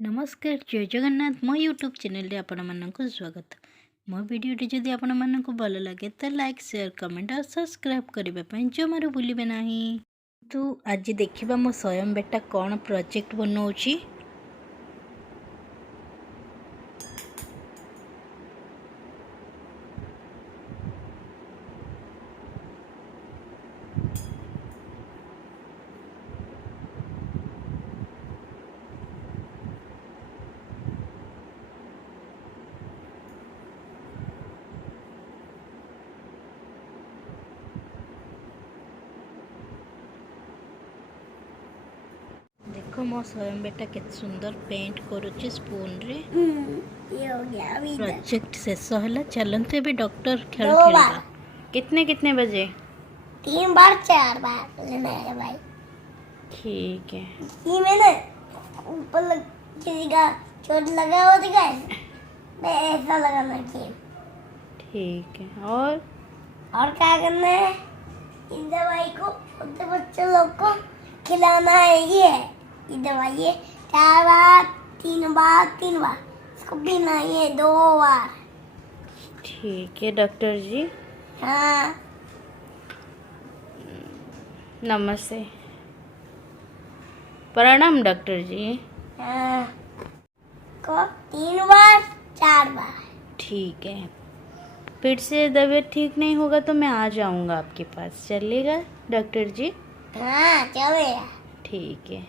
नमस्कार जय जगन्नाथ मो यूट्यूब चैनल आपण मानक स्वागत। मो वीडियोटी जदि आपण मानक भल लगे तो लाइक शेयर कमेंट और सब्सक्राइब करने जमार भूलिए नहीं। तो आज देखिबा मो स्वयं बेटा कौन प्रोजेक्ट बनाऊँगी। देखो मो स्वयं बेटा केते सुंदर पेंट करुचे स्पून रे। ये हो गया अभी इधर। प्रोजेक्ट शेष होला चलते अभी डॉक्टर खेल दो खेलबा। बार। कितने बजे? 3 बार 4 बार लेना है भाई। ठीक है। ये मैंने ऊपर किसी का चोट लगा हुआ दिखा है, मैं ऐसा लगाना चाहिए। ठीक है। और क्या करना है, इस दवाई को उनके बच्चे लोग को खिलाना है। ये दवाई है 4 बार 3 बार 3 बार इसको पीना है 2 बार। ठीक है डॉक्टर जी। हाँ नमस्ते। प्रणाम डॉक्टर जी। हाँ को 3 बार 4 बार। ठीक है। फिर से तबीयत ठीक नहीं होगा तो मैं आ जाऊंगा आपके पास, चलेगा डॉक्टर जी? हाँ चलेगा। ठीक है।